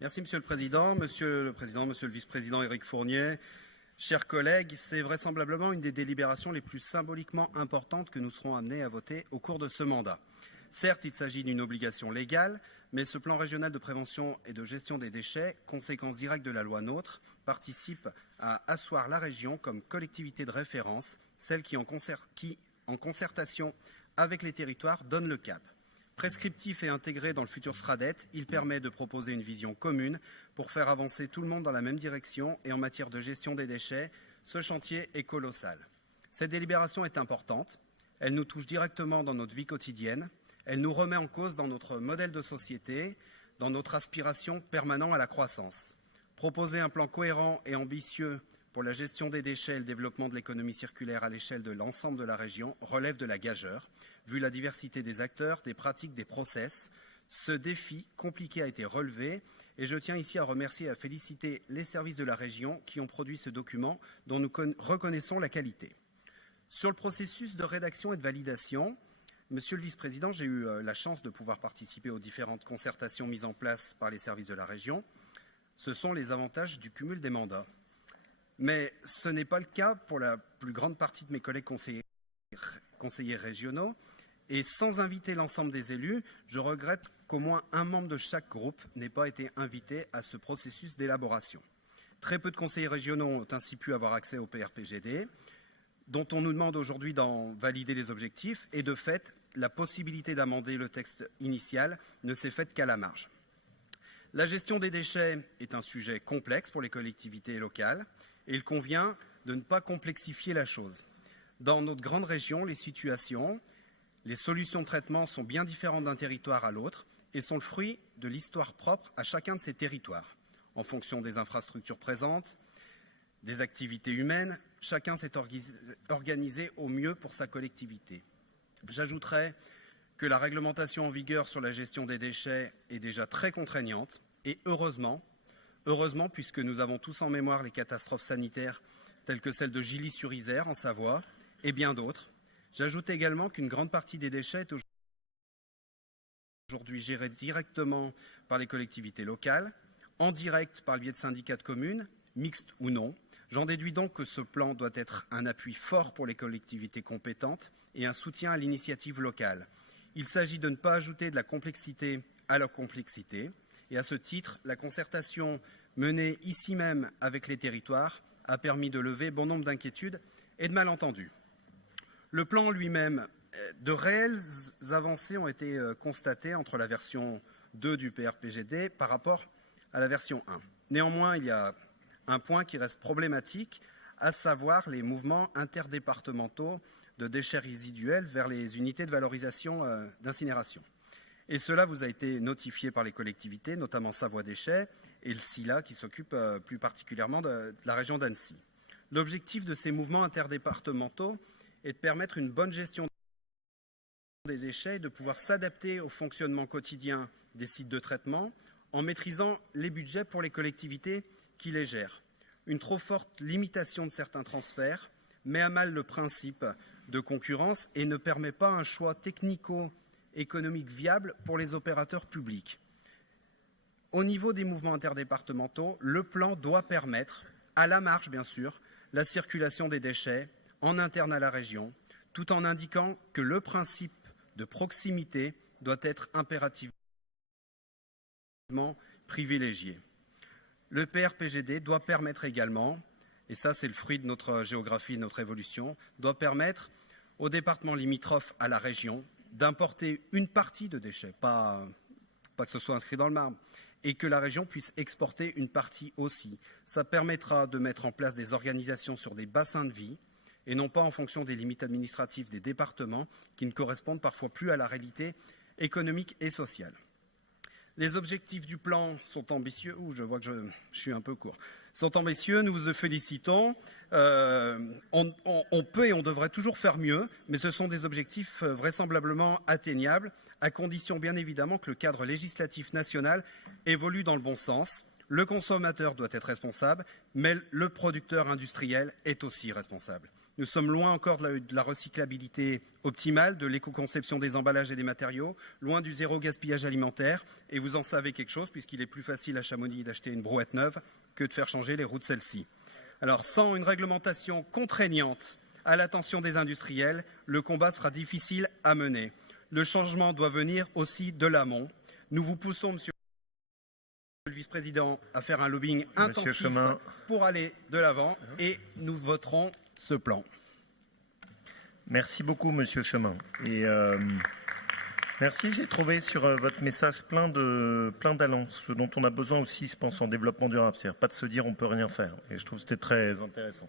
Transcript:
Merci Monsieur le Président, Monsieur le Vice-président Éric Fournier. Chers collègues, c'est vraisemblablement une des délibérations les plus symboliquement importantes que nous serons amenés à voter au cours de ce mandat. Certes, il s'agit d'une obligation légale, mais ce plan régional de prévention et de gestion des déchets, conséquence directe de la loi NOTRe, participe à asseoir la région comme collectivité de référence, celle qui, en concertation avec les territoires, donne le cap. Prescriptif et intégré dans le futur SRADET, il permet de proposer une vision commune pour faire avancer tout le monde dans la même direction et en matière de gestion des déchets, ce chantier est colossal. Cette délibération est importante, elle nous touche directement dans notre vie quotidienne, elle nous remet en cause dans notre modèle de société, dans notre aspiration permanente à la croissance. Proposer un plan cohérent et ambitieux pour la gestion des déchets et le développement de l'économie circulaire à l'échelle de l'ensemble de la région relève de la gageure. Vu la diversité des acteurs, des pratiques, des process, ce défi compliqué a été relevé et je tiens ici à remercier et à féliciter les services de la région qui ont produit ce document dont nous reconnaissons la qualité. Sur le processus de rédaction et de validation, Monsieur le Vice-président, j'ai eu la chance de pouvoir participer aux différentes concertations mises en place par les services de la région. Ce sont les avantages du cumul des mandats. Mais ce n'est pas le cas pour la plus grande partie de mes collègues conseillers régionaux. Et sans inviter l'ensemble des élus, je regrette qu'au moins un membre de chaque groupe n'ait pas été invité à ce processus d'élaboration. Très peu de conseillers régionaux ont ainsi pu avoir accès au PRPGD, dont on nous demande aujourd'hui d'en valider les objectifs, et de fait, la possibilité d'amender le texte initial ne s'est faite qu'à la marge. La gestion des déchets est un sujet complexe pour les collectivités locales, et il convient de ne pas complexifier la chose. Dans notre grande région, les situations, les solutions de traitement sont bien différentes d'un territoire à l'autre et sont le fruit de l'histoire propre à chacun de ces territoires. En fonction des infrastructures présentes, des activités humaines, chacun s'est organisé au mieux pour sa collectivité. J'ajouterai que la réglementation en vigueur sur la gestion des déchets est déjà très contraignante et heureusement puisque nous avons tous en mémoire les catastrophes sanitaires telles que celle de Gilly-sur-Isère en Savoie et bien d'autres. J'ajoute également qu'une grande partie des déchets est aujourd'hui gérée directement par les collectivités locales, en direct par le biais de syndicats de communes, mixtes ou non. J'en déduis donc que ce plan doit être un appui fort pour les collectivités compétentes et un soutien à l'initiative locale. Il s'agit de ne pas ajouter de la complexité à la complexité. Et à ce titre, la concertation menée ici même avec les territoires a permis de lever bon nombre d'inquiétudes et de malentendus. Le plan lui-même, de réelles avancées ont été constatées entre la version 2 du PRPGD par rapport à la version 1. Néanmoins, il y a un point qui reste problématique, à savoir les mouvements interdépartementaux de déchets résiduels vers les unités de valorisation d'incinération. Et cela vous a été notifié par les collectivités, notamment Savoie Déchets et le SILA qui s'occupe plus particulièrement de la région d'Annecy. L'objectif de ces mouvements interdépartementaux est de permettre une bonne gestion des déchets et de pouvoir s'adapter au fonctionnement quotidien des sites de traitement en maîtrisant les budgets pour les collectivités qui les gèrent. Une trop forte limitation de certains transferts met à mal le principe de concurrence et ne permet pas un choix technico-économique viable pour les opérateurs publics. Au niveau des mouvements interdépartementaux, le plan doit permettre, à la marge bien sûr, la circulation des déchets en interne à la région, tout en indiquant que le principe de proximité doit être impérativement privilégié. Le PRPGD doit permettre également, et ça c'est le fruit de notre géographie, de notre évolution, doit permettre aux départements limitrophes à la région d'importer une partie de déchets, pas que ce soit inscrit dans le marbre, et que la région puisse exporter une partie aussi. Ça permettra de mettre en place des organisations sur des bassins de vie, et non pas en fonction des limites administratives des départements qui ne correspondent parfois plus à la réalité économique et sociale. Les objectifs du plan sont ambitieux. Je vois que je suis un peu court. Sont ambitieux, nous vous félicitons. On peut et on devrait toujours faire mieux, mais ce sont des objectifs vraisemblablement atteignables, à condition bien évidemment que le cadre législatif national évolue dans le bon sens. Le consommateur doit être responsable, mais le producteur industriel est aussi responsable. Nous sommes loin encore de la recyclabilité optimale, de l'éco-conception des emballages et des matériaux, loin du zéro gaspillage alimentaire. Et vous en savez quelque chose, puisqu'il est plus facile à Chamonix d'acheter une brouette neuve que de faire changer les roues de celle-ci. Alors, sans une réglementation contraignante à l'attention des industriels, le combat sera difficile à mener. Le changement doit venir aussi de l'amont. Nous vous poussons, monsieur le vice-président, à faire un lobbying intensif pour aller de l'avant et nous voterons ce plan. Merci beaucoup, monsieur Chemin. Et merci, j'ai trouvé sur votre message plein d'allants, ce dont on a besoin aussi, je pense, en développement durable. C'est-à-dire pas de se dire on peut rien faire. Et je trouve que c'était très intéressant.